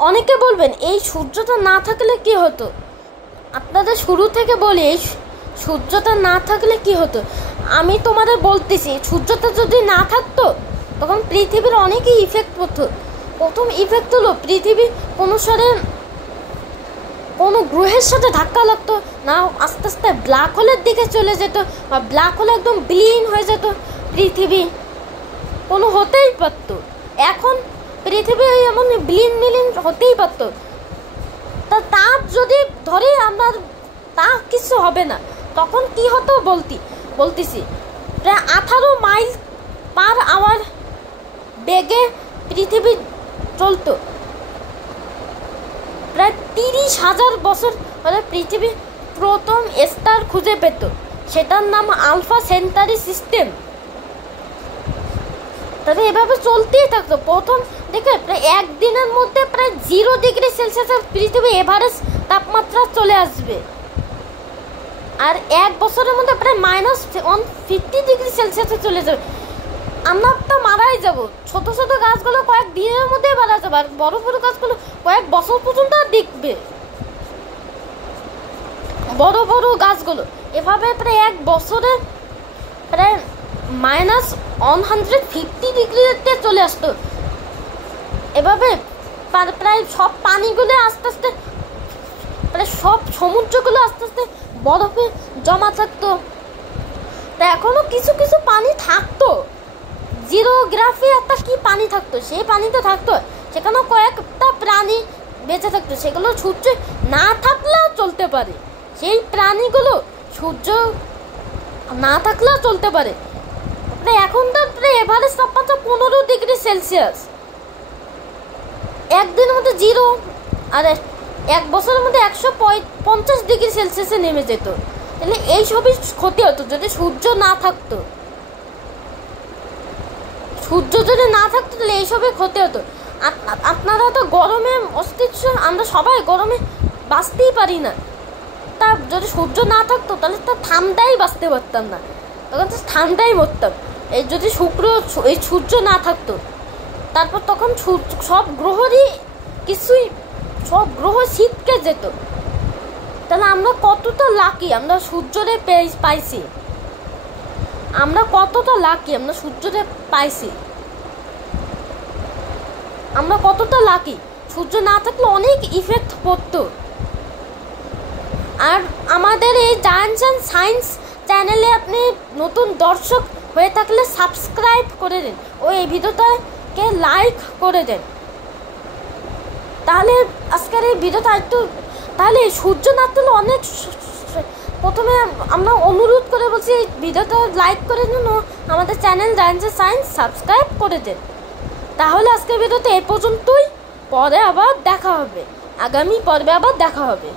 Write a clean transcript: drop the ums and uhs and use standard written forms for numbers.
অনেকে বলবেন এই সূর্যটা না থাকলে কি হতো। আপনাদের শুরু থেকে বলি, এই সূর্যটা না থাকলে কি হতো। আমি তোমাদের বলতেছি, সূর্যটা যদি না থাকতো তখন পৃথিবীর অনেকই ইফেক্ট পড়তো। প্রথম ইফেক্ট হলো পৃথিবী কোনো গ্রহের সাথে ধাক্কা লাগতো না, আস্তে আস্তে ব্ল্যাক হোলের দিকে চলে যেত, বা ব্ল্যাক হোল একদম বিলীন হয়ে যেত। পৃথিবী কোনো হতেই পারতো। এখন পৃথিবী এমন বিলীন হতেই পারতো। তা যদি ধরে আমরা, তা কিছু হবে না। তখন কি হতো বলতেছি, প্রায় 18 মাইল পার আওয়ার বেগে পৃথিবী চলতো। প্রায় 30,000 বছর পরে পৃথিবী প্রথম স্টার খুঁজে পেত, সেটার নাম আলফা সেন্টারি সিস্টেম। তবে এভাবে চলতেই থাকতো। প্রথম দেখে প্রায় একদিনের মধ্যে প্রায় 0 ডিগ্রি সেলসিয়াসের পৃথিবী এভারেজ তাপমাত্রা চলে আসবে, আর 1 বছরের মধ্যে প্রায় -150 ডিগ্রি সেলসিয়াসে চলে যাবে। আমরা তো মারাই যাব। ছোট ছোট গাছগুলো কয়েক দিনের মধ্যে মারা যাবে, আর বড় বড় গাছগুলো কয়েক বছর পর্যন্ত দেখবে। বড় বড় গাছগুলো এভাবে প্রায় 1 বছরে প্রায় -150 ডিগ্রিতে চলে আসতো। এভাবে প্রায় সব পানিগুলো আস্তে আস্তে, প্রায় সব সমুদ্রগুলো আস্তে আস্তে বরফে জমা থাকতো। তা এখনো কিছু কিছু পানি থাকতো, জিরোগ্রাফি একটা কি পানি থাকতো, সেই পানিতে থাকতো। সেখানেও কয়েকটা প্রাণী বেঁচে থাকতো, সেগুলো সূর্য না থাকলেও চলতে পারে। সেই প্রাণীগুলো সূর্য না থাকলেও চলতে পারে। এখন তো প্রায় এভারেজ তাপমাত্রা 15 ডিগ্রি সেলসিয়াস, একদিনের মধ্যে 0, আর 1 বছরের মধ্যে 150 ডিগ্রি সেলসিয়াসে নেমে যেত। তাহলে এইসবই ক্ষতি হতো যদি সূর্য না থাকতো। সূর্য যদি না থাকতো তাহলে এইসবই ক্ষতি হতো। আপনারা তো গরমে অস্তিত্ব, আমরা সবাই গরমে বাঁচতেই পারি না। তা যদি সূর্য না থাকতো তাহলে তো ঠান্ডাই বাঁচতে পারতাম না, তখন তো ঠান্ডাই মরতাম। এই যদি এই সূর্য না থাকতো, তারপর তখন সব গ্রহ শীতকে যেত। তাহলে আমরা কতটা লাকি, আমরা সূর্যরে পাইছি। আমরা কতটা লাকি, আমরা সূর্যরে পাইছি। আমরা কতটা লাকি। সূর্য না থাকলে অনেক ইফেক্ট পড়তো। আর আমাদের এই জায়ান্টস অ্যান্ড সায়েন্স চ্যানেলে আপনি নতুন দর্শক হয়ে থাকলে সাবস্ক্রাইব করে দিন ও এই ভিডিওটাকে লাইক করে দেন। তাহলে আজকের এই ভিডিওটা একটু, তাহলে সূর্য না থাকলে অনেক, প্রথমে আমরা অনুরোধ করে বলছি এই ভিডিওটা লাইক করে দিন ও আমাদের channel giants and science subscribe করে দেন। তাহলে আজকের ভিডিওতে এই পর্যন্তই। পরে আবার দেখা হবে, আগামী পর্বে আবার দেখা হবে।